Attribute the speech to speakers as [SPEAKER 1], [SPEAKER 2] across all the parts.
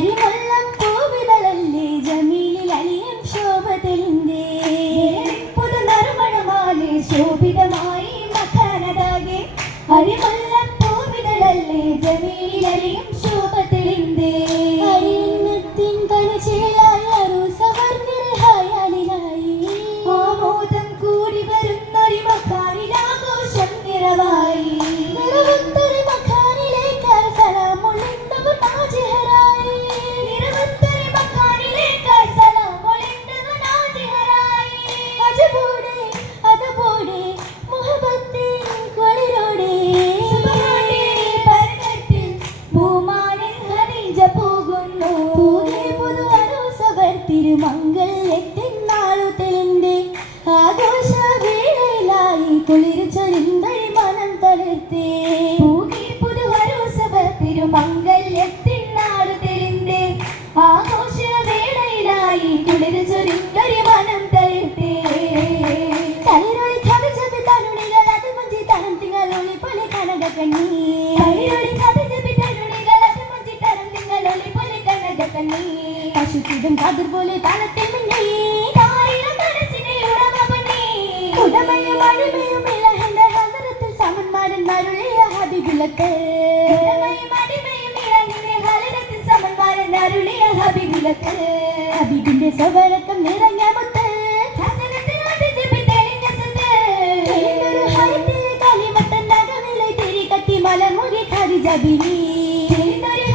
[SPEAKER 1] അരിമള്ളം പൂവിതളല്ലേ? ജമീലിൽ അലിയം ശോഭ തെളിന്തേ പുതു നറുമണമാലെ ശോഭിതമായി മഖാനതാകെ അരിമള്ളം പൂവിതളല്ലേ? ജമീലിൽ അലിയം കുളിർ ചൊരിന്തഴി മനം തളിർത്തേ. പൂകി പുതു തിരുമംഗല്യത്തിനാട് തെളിന്റെ ആഘോഷ വേളയിലായി കുളിർ ചൊരിന്തഴി മനം തളിർത്തേ. തളിരൊളി തരുണികൾ അത് തരം തിങ്ങളൊളി പോലെ കനക കണ്ണി. തളിരൊളി കവിജപി തരുണികൾ അത് തരം തിങ്ങളൊളി പോലെ കനക കണ്ണി. പശുക്കിടും കതിർ പോലെ തലത്തിൽ മിന്നി. താരിളം മനസ്സിനെ ഉടമയും അടിമയും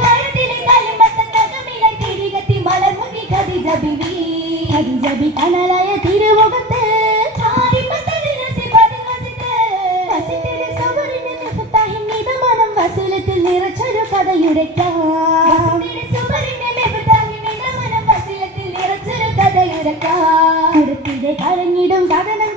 [SPEAKER 1] ഹയത്തിലെ കലിമത്തൻ നഗമിലെ തിരി കത്തി മലമുറി ഖദിജ ബിവി ഖദിജ ബി കനലായ തിരുമുഖത്ത് കഥയുരയ്ക്കാം കുടത്തിടെ കരഞ്ഞിടും കഥനം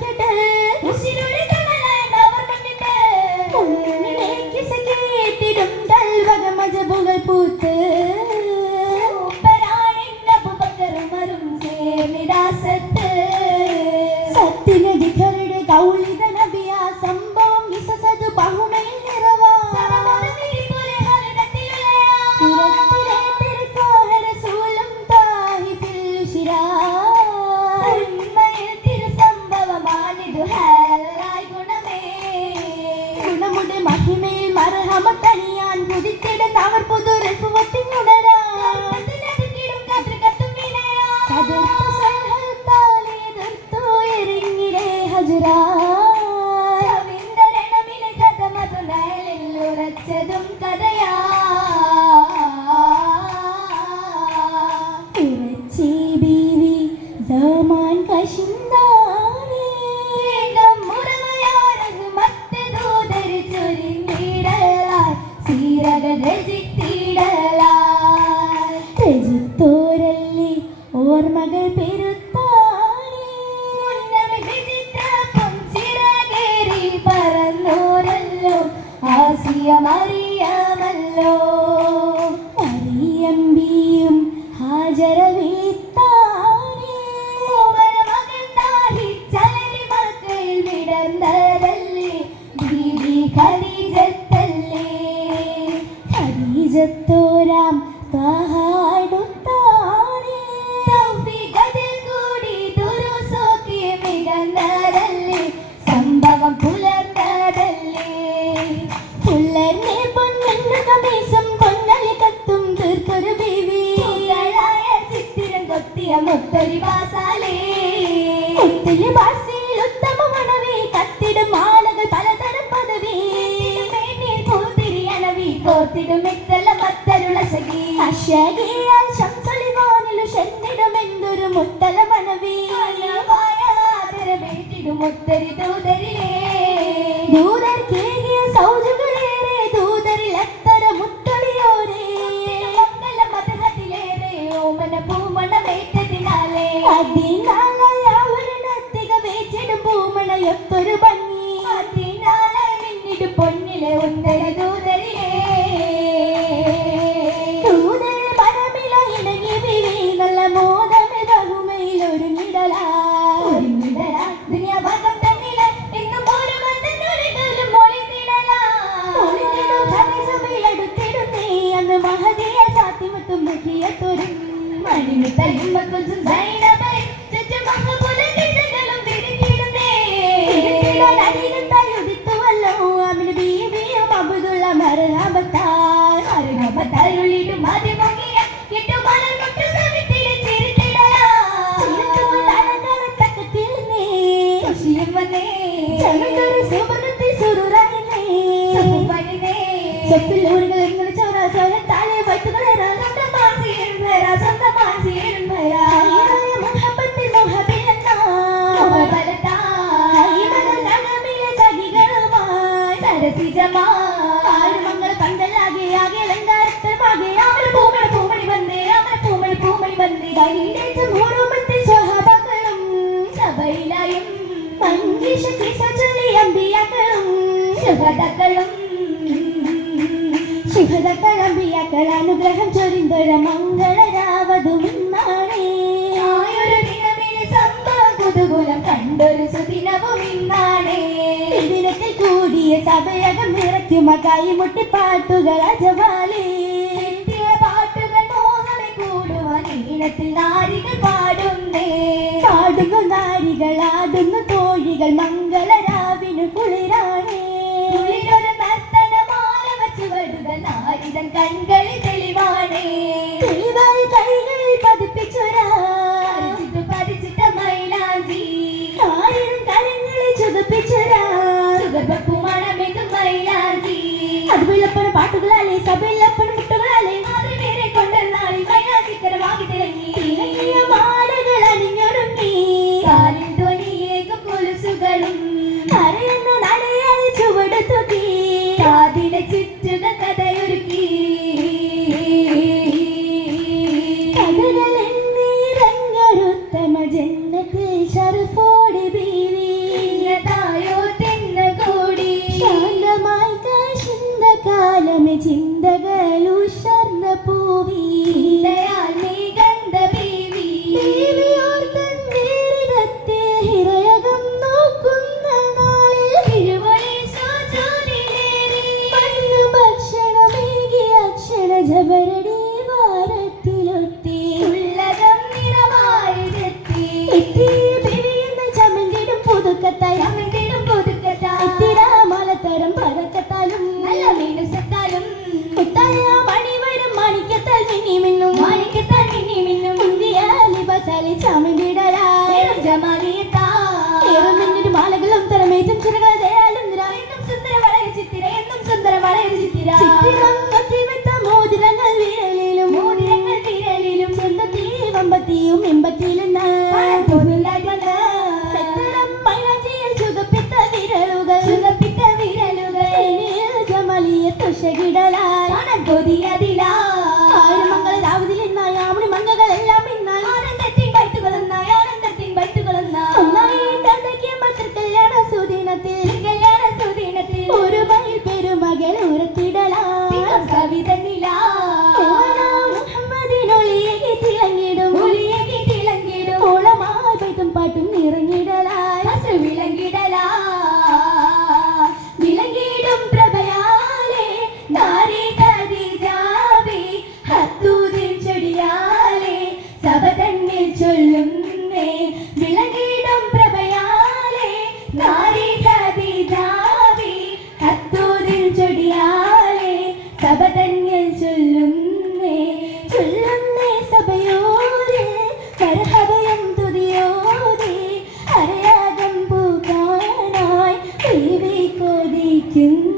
[SPEAKER 1] ഖദീജത്തോരാം താഹാടുത്താനേ തൗഫീഖതിൽ കൂടി ദുരുസോക്കി മികന്നതല്ലേ. സംഭവം പുലർന്നതല്ലേ. പുലർന്നെ പൊന്നു കമീസും പൊന്നലി കത്തും തീർത്തൊരു ബീവി. ചിത്തിരം കൊത്തിയ മുത്തൊരു വാസാലേ. മുത്തൊരു വാസിൽ ഉത്തമ മണവേ കത്തിടും ആളുകൾ പലതരം പദവി. പൂത്തിരിയണവി കോർത്തിടും എത്തല മത്തരുള അശകിയാൽ ശംസലിവാനിലു ചെന്നിടും മുത്തല ആദരവേറ്റിടും മുത്തരി ദൂതരിലേ. ദൂതർ കേകിയ സൗജുകളേറെ ദൂതരിൽ എത്തര മുത്തളിയോരേ മംഗല മതഹത്തിലേറെ ഓമന പൂമണമേറ്റതിനാലേ. അതിനാലെ ആവരണത്തിക വേച്ചിടും പൂമണയൊത്തൊരു ഭംഗി. അതിനാലെ മിന്നിടും പൊന്നിലെ ഉത്തര അനുഗ്രഹം ചൊരിന്തൊഴ മംഗളരാവതും കണ്ടൊരു സുദിനവും ഇന്നാണേ. ദിനത്തിൽ കൂടിയ സഭയകം നിറയ്ക്കുമ കൈമുട്ടി പാട്ടുകൾ അജവാലേ. വെള്ളത്തിൽ നാരികൾ പാടുന്നേ. പാടുന്നു നാരികൾ ആടുന്നു കോഴികൾ മംഗളരാവിനു കുളിരാണേ. കുളിരൊരു നർത്തന മാല വച്ചു വരുക നാരിതൻ കൺകളിൽ തെളിവാണേ. തെളിവായി കൈകളിൽ പതിപ്പിച്ചൊരാ. പരിച്ചിട്ട മൈലാഞ്ചി. ആയിരം കരങ്ങളിൽ ചുതപ്പിച്ചൊരാ. ചുതപ്പു മണമെന്നും മൈലാഞ്ചി. അത് വിളപ്പുറ പാട്ടുകളല്ല. Thank you. lakin